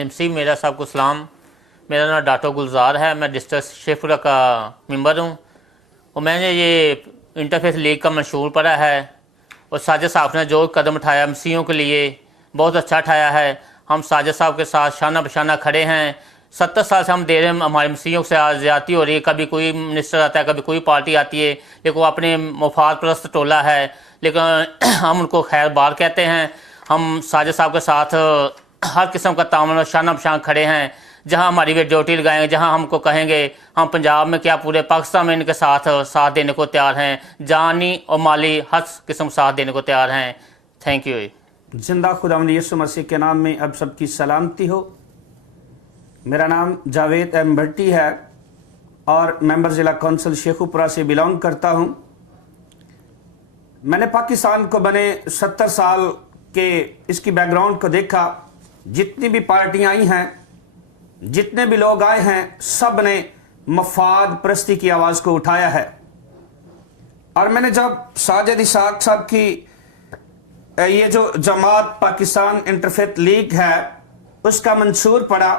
MC मेरा साहब को सलाम। मेरा नाम डॉक्टर गुलजार है, मैं डिस्ट्रिक्ट शेखपुरा का मेंबर हूँ और मैंने ये इंटरफेस लीग का मंशूर पढ़ा है और साजिद साहब ने जो कदम उठाया एमसीओ के लिए बहुत अच्छा उठाया है। हम साजिद साहब के साथ शाना बशाना खड़े हैं। 70 साल से हम दे रहे हैं, हमारे एमसीओ से आज ज्यादती हो रही है। कभी कोई मिनिस्टर आता है, कभी कोई पार्टी आती है, लेकिन वो अपने मुफाद परस्त टोला है, लेकिन हम उनको खैर बार कहते हैं। हम साजिद साहब के साथ हर किस्म का तामन शाना बशान खड़े हैं। जहां हमारी वे ड्यूटी लगाएंगे, जहां हमको कहेंगे, हम पंजाब में क्या पूरे पाकिस्तान में इनके साथ देने को तैयार हैं। जानी और माली हर किस्म साथ देने को तैयार हैं। Thank you. जिंदा खुदावंद यीशु मसीह के नाम में अब सबकी सलामती हो। मेरा नाम जावेद एम भट्टी है और मेंबर ज़िला कौंसिल शेखुपुरा से बिलोंग करता हूं। मैंने पाकिस्तान को बने 70 साल के इसकी बैकग्राउंड को देखा। जितनी भी पार्टियां आई हैं, जितने भी लोग आए हैं, सब ने मफाद परस्ती की आवाज़ को उठाया है। और मैंने जब साजिद इसाक साहब की ये जो जमात पाकिस्तान इंटरफेथ लीग है उसका मंशूर पढ़ा,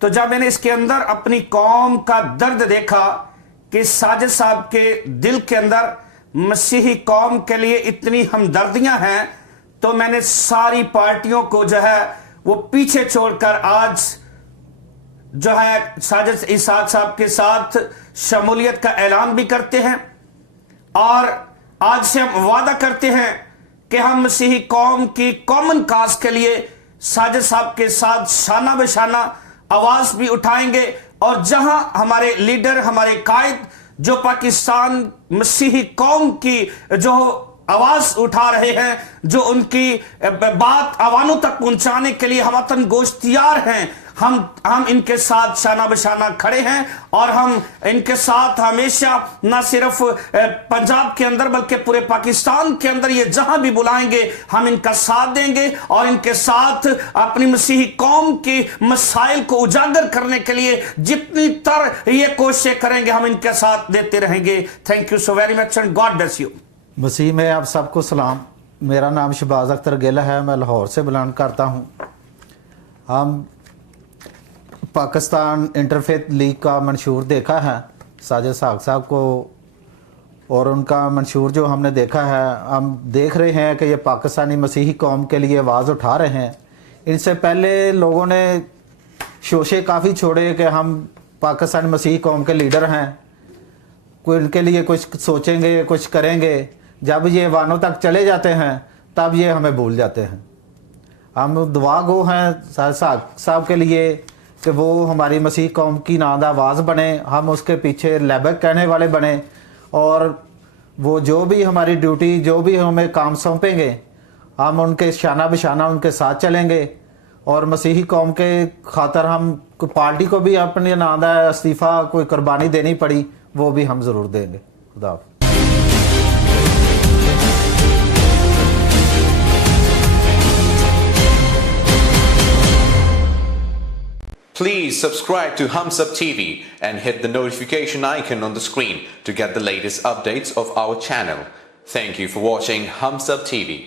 तो जब मैंने इसके अंदर अपनी कौम का दर्द देखा कि साजिद साहब के दिल के अंदर मसीही कौम के लिए इतनी हमदर्दियां हैं, तो मैंने सारी पार्टियों को जो है वो पीछे छोड़कर आज जो है साजिद इसाक साहब के साथ शमूलियत का ऐलान भी करते हैं। और आज से हम वादा करते हैं कि हम मसीही कौम की कॉमन काज के लिए साजिद साहब के साथ शाना बशाना आवाज भी उठाएंगे। और जहां हमारे लीडर, हमारे कायद जो पाकिस्तान मसीही कौम की जो आवाज उठा रहे हैं, जो उनकी बात अवानों तक पहुंचाने के लिए हम वतन गोश तैयार हैं, हम इनके साथ शाना बशाना खड़े हैं। और हम इनके साथ हमेशा न सिर्फ पंजाब के अंदर बल्कि पूरे पाकिस्तान के अंदर ये जहां भी बुलाएंगे हम इनका साथ देंगे और इनके साथ अपनी मसीही कौम की मसाइल को उजागर करने के लिए जितनी तर ये कोशिशें करेंगे हम इनके साथ देते रहेंगे। Thank you so very much and God bless you. मसीह में आप सबको सलाम। मेरा नाम शहबाज अख्तर गिल है, मैं लाहौर से बिलोंग करता हूँ। हम पाकिस्तान इंटरफेथ लीग का मंशूर देखा है साजिद इसाक साहब को, और उनका मंशूर जो हमने देखा है, हम देख रहे हैं कि ये पाकिस्तानी मसीही कौम के लिए आवाज़ उठा रहे हैं। इनसे पहले लोगों ने शोशे काफ़ी छोड़े कि हम पाकिस्तानी मसीही कौम के लीडर हैं, कोई इनके लिए कुछ सोचेंगे, कुछ करेंगे। जब ये वानों तक चले जाते हैं तब ये हमें भूल जाते हैं। हम दुआ गो हैं साहब के लिए कि वो हमारी मसीह कौम की नाद आवाज़ बने, हम उसके पीछे लैबक कहने वाले बने, और वो जो भी हमारी ड्यूटी, जो भी हमें काम सौंपेंगे, हम उनके शाना बशाना उनके साथ चलेंगे। और मसीही कौम के खातर हम पार्टी को भी अपनी नादा इस्तीफ़ा कोई कुर्बानी देनी पड़ी, वो भी हम ज़रूर देंगे। खुदा। Please subscribe to Hums Up TV and hit the notification icon on the screen to get the latest updates of our channel. Thank you for watching Hums Up TV.